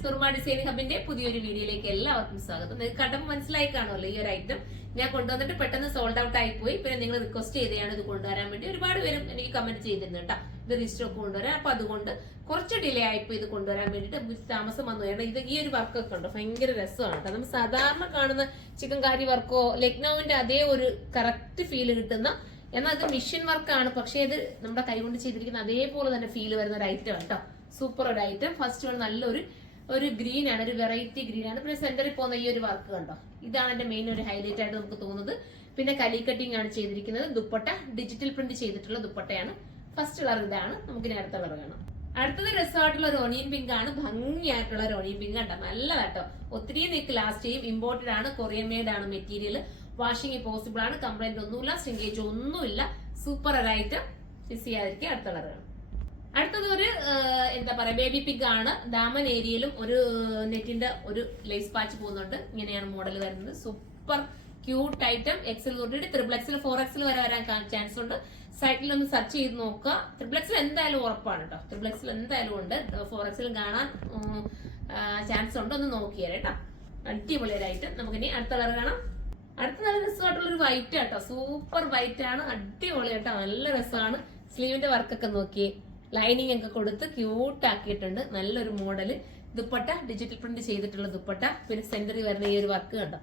Soorma design ഹബിന്റെ പുതിയൊരു വീഡിയോയിലേക്ക് എല്ലാവർക്കും സ്വാഗതം. നിങ്ങൾക്ക് കണ്ടപ്പോൾ മനസ്സിലായി കാണുമല്ലോ ഈ ഒരു ഐറ്റം ഞാൻ കൊണ്ടുവന്നിട്ട് പെട്ടെന്ന് സോൾഡ് ഔട്ട് ആയി പോയി. പിന്നെ നിങ്ങൾ റിക്വസ്റ്റ് ചെയ്തെയാണ് ഇത് കൊണ്ടുവരാൻ വേണ്ടി. ഒരുപാട് പേരും എനിക്ക് കമന്റ് ചെയ്തിരുന്നു കേട്ടോ, ഇത് റീസ്റ്റോക്ക് കൊണ്ടുവരാൻ. അപ്പൊ അതുകൊണ്ട് കുറച്ച് ഡിലേ ആയിപ്പോയി ഇത് കൊണ്ടുവരാൻ വേണ്ടിയിട്ട് താമസം വന്നു. കാരണം ഇത് ഈ ഒരു വർക്കൊക്കെ ഉണ്ടോ ഭയങ്കര രസമാണ് കേട്ടോ. നമ്മൾ സാധാരണ കാണുന്ന ചിക്കൻ കാരി വർക്കോ ലക്നൌവിന്റെ അതേ ഒരു കറക്റ്റ് ഫീൽ കിട്ടുന്ന, എന്നാൽ അത് മെഷീൻ വർക്കാണ്, പക്ഷേ ഇത് നമ്മുടെ കൈകൊണ്ട് ചെയ്തിരിക്കുന്ന അതേപോലെ തന്നെ ഫീൽ വരുന്ന ഒരു ഐറ്റം കേട്ടോ. സൂപ്പർ ഒരു ഐറ്റം. ഫസ്റ്റ് വൺ നല്ലൊരു ഗ്രീൻ ആണ്, ഒരു വെറൈറ്റി ഗ്രീൻ ആണ്. പിന്നെ സെന്ററിൽ പോകുന്ന ഈ ഒരു വർക്ക് കണ്ടോ, ഇതാണ് എന്റെ മെയിൻ ഒരു ഹൈലൈറ്റ് ആയിട്ട് നമുക്ക് തോന്നുന്നത്. പിന്നെ കലി കട്ടിംഗ് ആണ് ചെയ്തിരിക്കുന്നത്. ദുപ്പട്ട ഡിജിറ്റൽ പ്രിന്റ് ചെയ്തിട്ടുള്ള ദുപ്പട്ടയാണ്. ഫസ്റ്റ് കളർ ഇതാണ്. നമുക്ക് ഇനി അടുത്ത കളർ കാണാം. അടുത്തത് രസമായിട്ടുള്ള ഒരു ഓണിയൻ പിങ്ക് ആണ്. ഭംഗിയായിട്ടുള്ള ഒരു ഓണിയൻ പിങ്ക് കണ്ടോ, നല്ലതാട്ടോ. ഒത്തിരി നിക്ക് ലാസ്റ്റ് ചെയ്യും. ഇമ്പോർട്ടഡ് ആണ്, കൊറിയൻ മെയ്ഡ് ആണ് മെറ്റീരിയൽ. വാഷിംഗ് പോസിബിൾ ആണ്, കംപ്ലൈന്റ് ഒന്നുമില്ല, സിങ്കേജ് ഒന്നുമില്ല. സൂപ്പർ ഒരു ഐറ്റം. മിസ് ചെയ്യാതിരിക്കുക. അടുത്ത കളർ കാണാം. അടുത്തത് ഒരു എന്താ പറയാ ബേബി പിഗ് ആണ്. ദാമൻ ഏരിയയിലും ഒരു നെറ്റിന്റെ ഒരു ലേസ് പാച്ച് പോകുന്നുണ്ട്. ഇങ്ങനെയാണ് മോഡൽ വരുന്നത്. Super cute item. എക്സൽ തൊട്ടിട്ട് XXL 4XL വരെ വരാൻ ചാൻസ് ഉണ്ട്. സൈറ്റിൽ ഒന്ന് സെർച്ച് ചെയ്ത് നോക്കുക. XXL എന്തായാലും ഉറപ്പാണ് കേട്ടോ. XXL എന്തായാലും ഉണ്ട്. 4XL കാണാൻ ചാൻസ് ഉണ്ട്. ഒന്ന് നോക്കിയാൽ കേട്ടോ. അടിപൊളി ഒരു ഐറ്റം. നമുക്കിനി അടുത്ത കളർ കാണാം. അടുത്ത നല്ല രസമായിട്ടുള്ള ഒരു വൈറ്റ് കേട്ടോ. സൂപ്പർ വൈറ്റ് ആണ്, അടിപൊളി കേട്ടോ, നല്ല രസമാണ്. സ്ലീവിന്റെ വർക്കൊക്കെ നോക്കിയേ, ലൈനിങ് ഒക്കെ കൊടുത്ത് ക്യൂട്ട് ആക്കിയിട്ടുണ്ട്. നല്ലൊരു മോഡല്. ദുപ്പട്ട ഡിജിറ്റൽ പ്രിന്റ് ചെയ്തിട്ടുള്ള ദുപ്പട്ട. പിന്നെ സെന്ററിൽ വരുന്ന ഈ ഒരു വർക്ക് കണ്ടോ,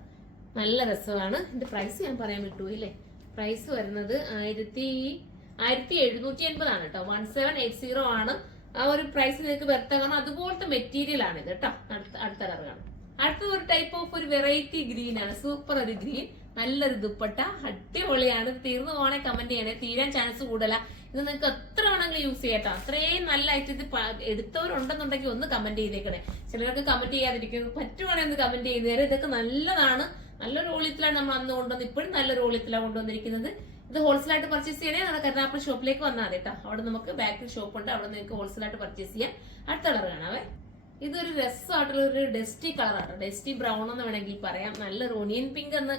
നല്ല രസമാണ്. ഇതിന്റെ പ്രൈസ് ഞാൻ പറയാൻ വിട്ടുപോയില്ലേ. പ്രൈസ് വരുന്നത് 1780 ആണ് കേട്ടോ. 1780 ആണ് ആ ഒരു പ്രൈസ്. നിങ്ങൾക്ക് വ്യക്തം, കാരണം അതുപോലത്തെ മെറ്റീരിയൽ ആണ് ഇത് കേട്ടോ. അടുത്ത കളർ കാണാം. അടുത്തത് ഒരു ടൈപ്പ് ഓഫ് ഒരു വെറൈറ്റി ഗ്രീൻ ആണ്. സൂപ്പർ ഒരു ഗ്രീൻ, നല്ലൊരു ദുപ്പട്ട, അടിപൊളിയാണ്. ഇത് തീർന്നു പോകണേ കമന്റ് ചെയ്യണേ, തീരാൻ ചാൻസ് കൂടുതല. ഇത് നിങ്ങൾക്ക് എത്ര വേണമെങ്കിലും യൂസ് ചെയ്യട്ടോ. അത്രയും നല്ല ആയിട്ട് ഇത് എടുത്തവരുണ്ടെന്നുണ്ടെങ്കിൽ ഒന്ന് കമന്റ് ചെയ്തേക്കണേ. ചിലർക്ക് കമന്റ് ചെയ്യാതിരിക്കും, പറ്റുവാണെങ്കിൽ ഒന്ന് കമന്റ് ചെയ്ത് തരാം. ഇതൊക്കെ നല്ലതാണ്. നല്ലൊരു ഓളിയത്തിലാണ് നമ്മൾ അന്ന് കൊണ്ടുവന്ന്, ഇപ്പോഴും നല്ലൊരു ഓളിയത്തിലാണ് കൊണ്ടുവന്നിരിക്കുന്നത്. ഇത് ഹോൾസെയിലായിട്ട് പർച്ചേസ് ചെയ്യണേ നമ്മുടെ കരുനാഗപ്പള്ളി ഷോപ്പിലേക്ക് വന്നാൽ മതി കേട്ടോ. അവിടെ നമുക്ക് ബാക്കിൽ ഷോപ്പ് ഉണ്ട്, അവിടെ നിങ്ങൾക്ക് ഹോൾസെയിലായിട്ട് പർച്ചേസ് ചെയ്യാം. അടുത്ത കളർ കാണാവേ. ഇതൊരു രസമായിട്ടുള്ള ഒരു ഡസ്റ്റി കളറാണ്, ഡസ്റ്റി ബ്രൗൺ എന്ന് വേണമെങ്കിൽ പറയാം. നല്ലൊരു ഓണിയൻ പിങ്ക് എന്ന്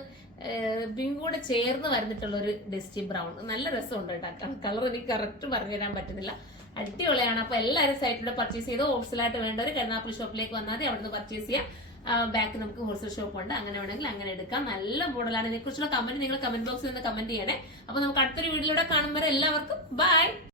പിങ്ക് കൂടെ ചേർന്ന് വരുന്നിട്ടുള്ള ഒരു ഡസ്റ്റി ബ്രൗൺ. നല്ല രസമുണ്ട് കേട്ടോ. കളർ എനിക്ക് കറക്റ്റ് പറഞ്ഞു തരാൻ പറ്റുന്നില്ല. അടിപൊളിയാണ്. അപ്പൊ എല്ലാവരും സൈറ്റിലൂടെ പർച്ചേസ് ചെയ്ത് ഹോൾസെയിലായിട്ട് വേണ്ടവർ കരുനാഗപ്പള്ളി ഷോപ്പിലേക്ക് വന്നാൽ മതി, അവിടുന്ന് പർച്ചേസ് ചെയ്യാം. ബാക്ക് നമുക്ക് ഹോൾസെയിൽ ഷോപ്പ് ഉണ്ട്, അങ്ങനെ വേണമെങ്കിൽ അങ്ങനെ എടുക്കാം. നല്ല മോഡലാണ്. ഇതിനെക്കുറിച്ചുള്ള കമന്റ് നിങ്ങൾ കമന്റ് ബോക്സിൽ നിന്ന് കമന്റ് ചെയ്യണേ. അപ്പൊ നമുക്ക് അടുത്തൊരു വീഡിയോയിലൂടെ കാണുമ്പോൾ എല്ലാവർക്കും ബൈ.